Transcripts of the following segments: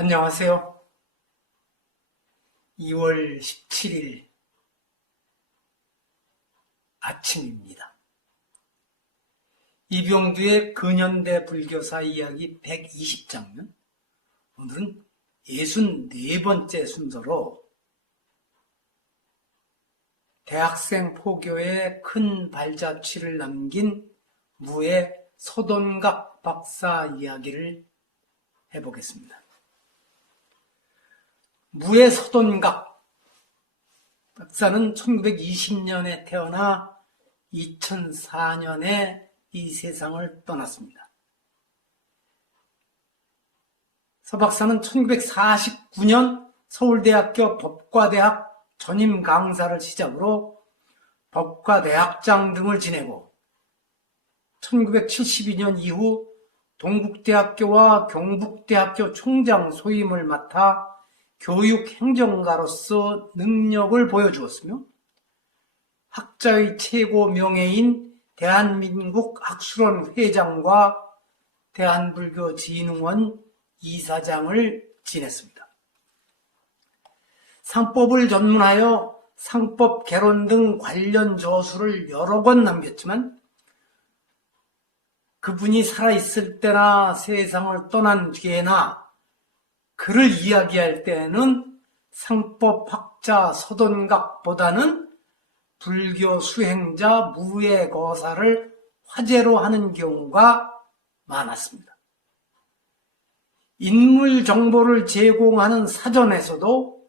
안녕하세요. 2월 17일 아침입니다. 이병두의 근현대 불교사 이야기 120장면, 오늘은 64번째 순서로 대학생 포교에 큰 발자취를 남긴 무의 서돈각 박사 이야기를 해보겠습니다. 무의 서돈각 박사는 1920년에 태어나 2004년에 이 세상을 떠났습니다. 서 박사는 1949년 서울대학교 법과대학 전임 강사를 시작으로 법과대학장 등을 지내고 1972년 이후 동국대학교와 경북대학교 총장 소임을 맡아 교육행정가로서 능력을 보여주었으며 학자의 최고 명예인 대한민국 학술원 회장과 대한불교진흥원 이사장을 지냈습니다. 상법을 전문하여 상법 개론 등 관련 저수를 여러 권 남겼지만 그분이 살아있을 때나 세상을 떠난 뒤에나 그를 이야기할 때에는 상법학자 서돈각보다는 불교 수행자 무의 거사를 화제로 하는 경우가 많았습니다. 인물 정보를 제공하는 사전에서도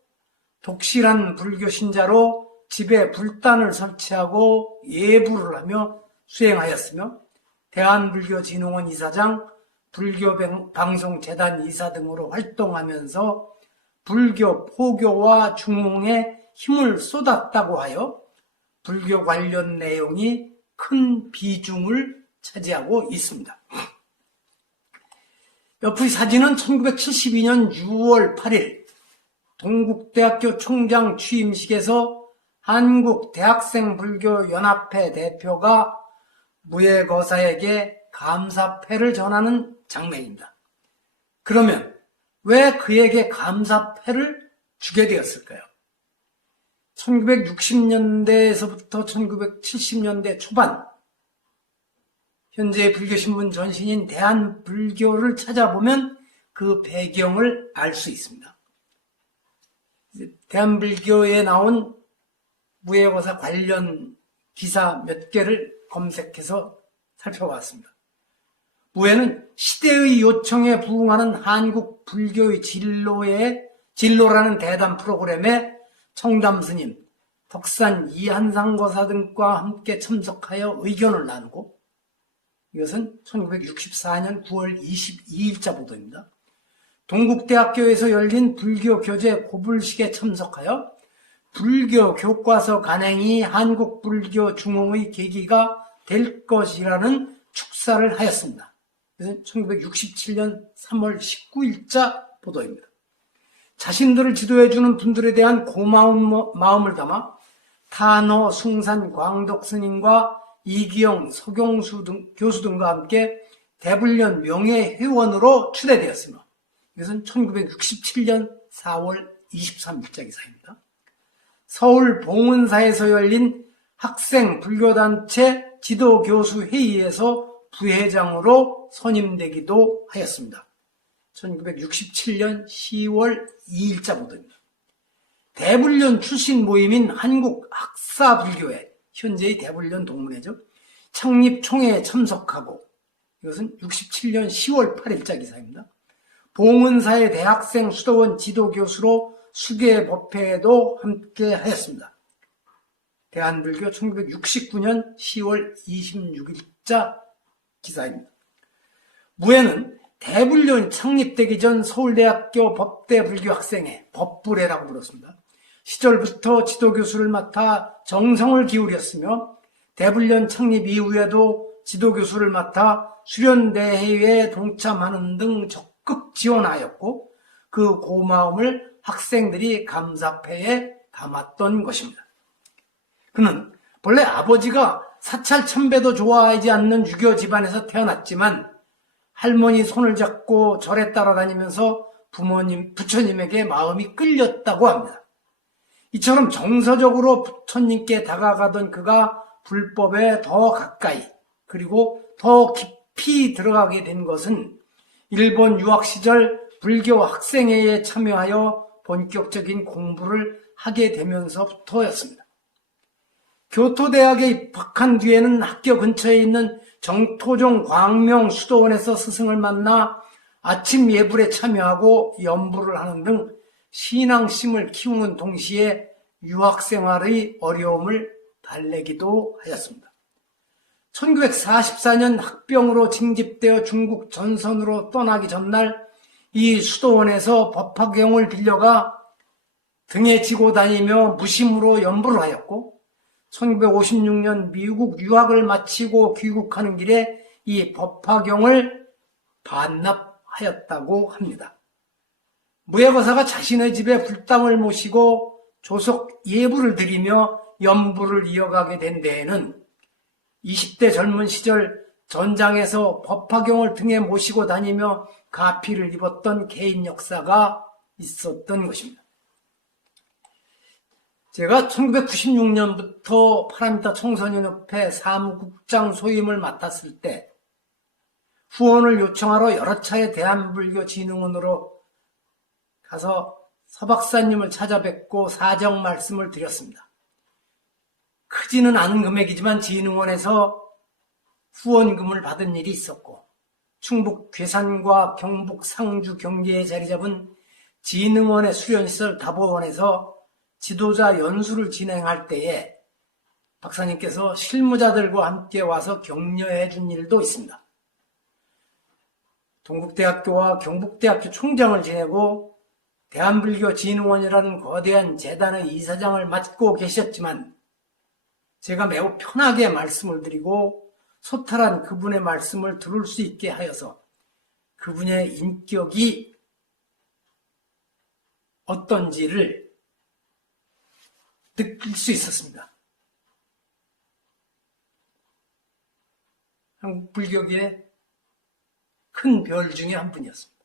독실한 불교 신자로 집에 불단을 설치하고 예불을 하며 수행하였으며 대한불교진흥원 이사장, 불교방송재단 이사 등으로 활동하면서 불교 포교와 중흥에 힘을 쏟았다고 하여 불교 관련 내용이 큰 비중을 차지하고 있습니다. 옆의 사진은 1972년 6월 8일 동국대학교 총장 취임식에서 한국대학생불교연합회 대표가 무의 거사에게 감사패를 전하는 장면입니다. 그러면 왜 그에게 감사패를 주게 되었을까요? 1960년대에서부터 1970년대 초반 현재 불교신문 전신인 대한불교를 찾아보면 그 배경을 알 수 있습니다. 대한불교에 나온 무의 거사 관련 기사 몇 개를 검색해서 살펴봤습니다. 무에는 시대의 요청에 부응하는 한국 불교의 진로라는 대담 프로그램에 청담스님, 덕산 이한상거사 등과 함께 참석하여 의견을 나누고, 이것은 1964년 9월 22일자 보도입니다. 동국대학교에서 열린 불교 교재 고불식에 참석하여 불교 교과서 간행이 한국 불교 중흥의 계기가 될 것이라는 축사를 하였습니다. 1967년 3월 19일자 보도입니다. 자신들을 지도해주는 분들에 대한 고마운 마음을 담아 탄호, 숭산, 광덕 스님과 이기영, 서경수 교수 등과 함께 대불련 명예회원으로 추대되었으며 이것은 1967년 4월 23일자 기사입니다. 서울 봉은사에서 열린 학생 불교단체 지도교수 회의에서 부회장으로 선임되기도 하였습니다. 1967년 10월 2일자 보도입니다. 대불련 출신 모임인 한국학사불교회, 현재의 대불련 동문회죠. 창립총회에 참석하고 이것은 67년 10월 8일자 기사입니다. 봉은사의 대학생 수도원 지도교수로 수계법회에도 함께 하였습니다. 대한불교 1969년 10월 26일자 기사입니다. 무에는 대불련 창립되기 전 서울대학교 법대 불교 학생회 법불회라고 불렀습니다. 시절부터 지도교수를 맡아 정성을 기울였으며 대불련 창립 이후에도 지도교수를 맡아 수련대회에 동참하는 등 적극 지원하였고 그 고마움을 학생들이 감사패에 담았던 것입니다. 그는 본래 아버지가 사찰 참배도 좋아하지 않는 유교 집안에서 태어났지만 할머니 손을 잡고 절에 따라다니면서 부처님에게 마음이 끌렸다고 합니다. 이처럼 정서적으로 부처님께 다가가던 그가 불법에 더 가까이 그리고 더 깊이 들어가게 된 것은 일본 유학 시절 불교 학생회에 참여하여 본격적인 공부를 하게 되면서부터였습니다. 교토대학에 입학한 뒤에는 학교 근처에 있는 정토종 광명 수도원에서 스승을 만나 아침 예불에 참여하고 연부를 하는 등 신앙심을 키우는 동시에 유학생활의 어려움을 달래기도 하였습니다. 1944년 학병으로 징집되어 중국 전선으로 떠나기 전날 이 수도원에서 법화경을 빌려가 등에 지고 다니며 무심으로 연부를 하였고 1956년 미국 유학을 마치고 귀국하는 길에 이 법화경을 반납하였다고 합니다. 무예거사가 자신의 집에 불당을 모시고 조석 예불을 드리며 연부를 이어가게 된 데에는 20대 젊은 시절 전장에서 법화경을 등에 모시고 다니며 가피를 입었던 개인 역사가 있었던 것입니다. 제가 1996년부터 파라미타 청소년협회 사무국장 소임을 맡았을 때 후원을 요청하러 여러 차례 대한불교진흥원으로 가서 서박사님을 찾아뵙고 사정 말씀을 드렸습니다. 크지는 않은 금액이지만 진흥원에서 후원금을 받은 일이 있었고 충북 괴산과 경북 상주 경계에 자리 잡은 진흥원의 수련시설 다보원에서 지도자 연수를 진행할 때에 박사님께서 실무자들과 함께 와서 격려해 준 일도 있습니다. 동국대학교와 경북대학교 총장을 지내고 대한불교진흥원이라는 거대한 재단의 이사장을 맡고 계셨지만 제가 매우 편하게 말씀을 드리고 소탈한 그분의 말씀을 들을 수 있게 하여서 그분의 인격이 어떤지를 느낄 수 있었습니다. 한국 불교계의 큰 별 중에 한 분이었습니다.